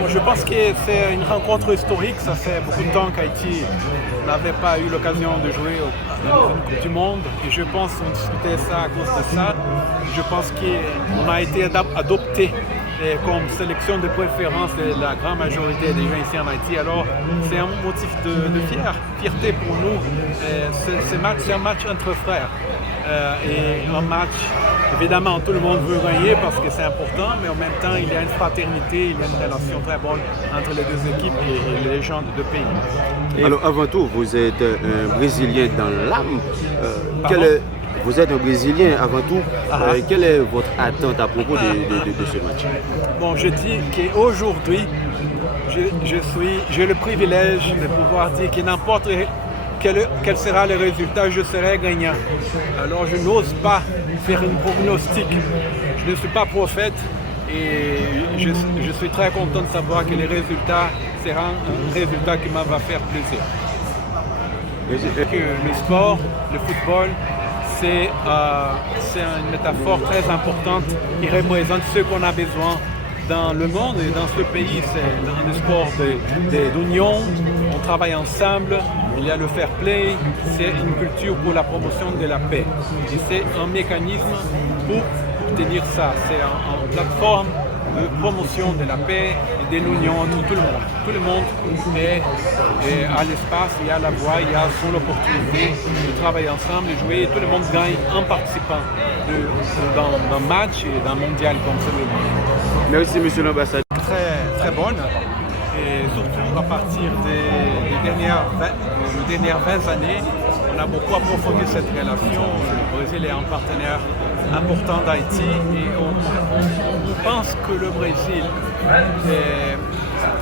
Bon, je pense que c'est une rencontre historique. Ça fait beaucoup de temps qu'Haïti n'avait pas eu l'occasion de jouer dans une Coupe du Monde. Et je pense qu'on discutait ça à cause de ça. Je pense qu'on a été adopté comme sélection de préférence de la grande majorité des gens ici en Haïti. Alors, c'est un motif de fierté pour nous. C'est un match entre frères. Et un match, évidemment, tout le monde veut gagner parce que c'est important, mais en même temps, il y a une fraternité, il y a une relation très bonne entre les deux équipes et les gens des deux pays. Alors, avant tout, vous êtes un Brésilien dans l'âme. Vous êtes un Brésilien avant tout. Quelle est votre attente à propos de ce match? Bon, je dis qu'aujourd'hui, j'ai le privilège de pouvoir dire que n'importe quel sera le résultat, je serai gagnant. Alors je n'ose pas faire une prognostic. Je ne suis pas prophète et je suis très content de savoir que le résultat sera un résultat qui va faire plaisir. Le sport, le football, c'est une métaphore très importante qui représente ce qu'on a besoin dans le monde et dans ce pays. C'est un sport d'union, on travaille ensemble, il y a le fair play, c'est une culture pour la promotion de la paix. Et c'est un mécanisme pour obtenir ça. C'est une plateforme de promotion de la paix et de l'union entre tout le monde. Tout le monde est à l'espace, il y a la voix, il y a son opportunité de travailler ensemble, de jouer. Tout le monde gagne en participant dans un match et dans un mondial comme celui-là. Merci, monsieur l'ambassadeur. Très bonne. Et surtout à partir des dernières 20 années, on a beaucoup approfondi cette relation. Le Brésil est un partenaire important d'Haïti et on pense que le Brésil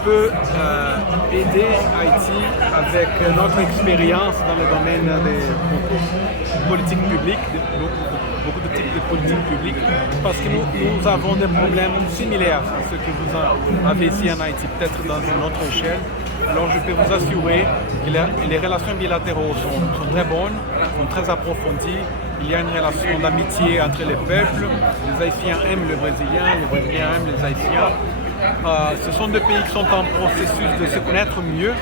peut aider Haïti avec notre expérience dans le domaine des politiques publiques, beaucoup de types de politiques publiques, parce que nous avons des problèmes similaires à ceux que vous avez ici en Haïti, peut-être dans une autre échelle. Alors je peux vous assurer que les relations bilatérales sont très bonnes, sont très approfondies. Il y a une relation d'amitié entre les peuples. Les Haïtiens aiment les Brésiliens aiment les Haïtiens. Ce sont deux pays qui sont en processus de se connaître mieux.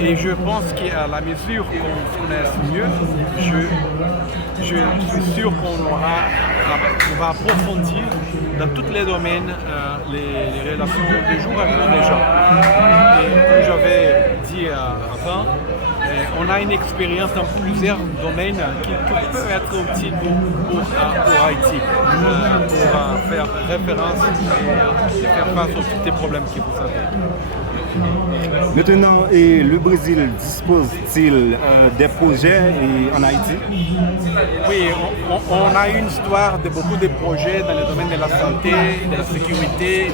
Et je pense qu'à la mesure qu'on se connaisse mieux, je suis sûr qu'on va approfondir dans tous les domaines les relations de jour à jour des gens. Et comme j'avais dit avant, on a une expérience dans plusieurs domaines qui peut être utile pour Haïti, pour faire référence et faire face aux tous les problèmes que vous avez. Maintenant, le Brésil dispose-t-il des projets en Haïti? Oui, on a une histoire de beaucoup de projets dans le domaine de la santé, de la sécurité,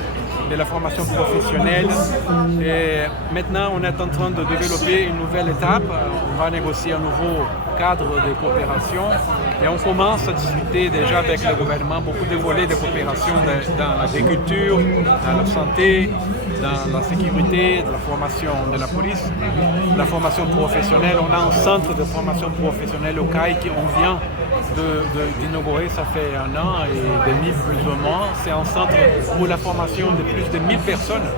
de la formation professionnelle. Et maintenant, on est en train de développer une nouvelle étape. On va négocier un nouveau cadre de coopération et on commence à discuter déjà avec le gouvernement beaucoup de volets de coopération dans l'agriculture, dans la santé, dans la sécurité, dans la formation de la police, la formation professionnelle. On a un centre de formation professionnelle au CAI qu'on vient d'inaugurer, ça fait 1 an et demi plus ou moins. C'est un centre pour la formation de plus de 1000 personnes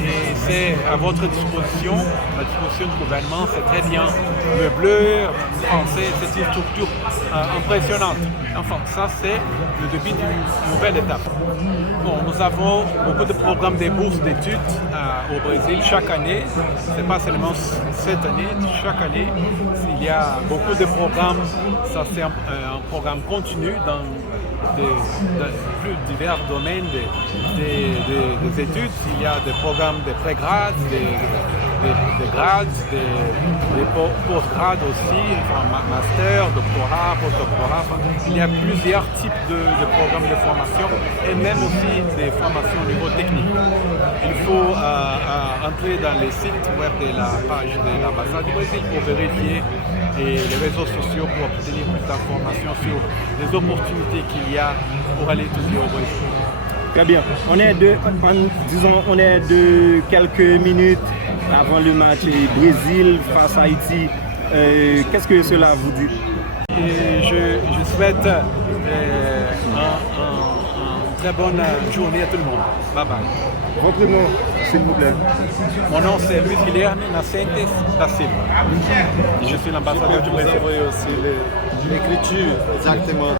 et c'est à votre disposition, à la disposition du gouvernement, c'est très bien meublé, français, c'est une structure impressionnante. Enfin, ça c'est le début d'une nouvelle étape. Bon, nous avons beaucoup de programmes de bourses d'études au Brésil chaque année. Ce n'est pas seulement cette année, chaque année. Il y a beaucoup de programmes. Ça, c'est un programme continu dans plus divers domaines des études. Il y a des programmes de pré-grades, des grades, des post-grades aussi, enfin, master, doctorat, post-doctorat. Enfin, il y a plusieurs types de programmes de formation et même aussi des formations au niveau technique. Il faut entrer dans les sites web de la page de l'ambassade du Brésil pour vérifier et les réseaux sociaux pour obtenir plus d'informations sur les opportunités qu'il y a pour aller étudier au Brésil. Très bien. On est de quelques minutes avant le match Brésil face à Haïti. Qu'est-ce que cela vous dit? Et je souhaite un très bonne journée à tout le monde. Bye bye. Votre nom, s'il vous plaît. Mon nom c'est Luis Guilherme Nascentes da Silva. Et je suis l'ambassadeur du Brésil. L'écriture, exactement.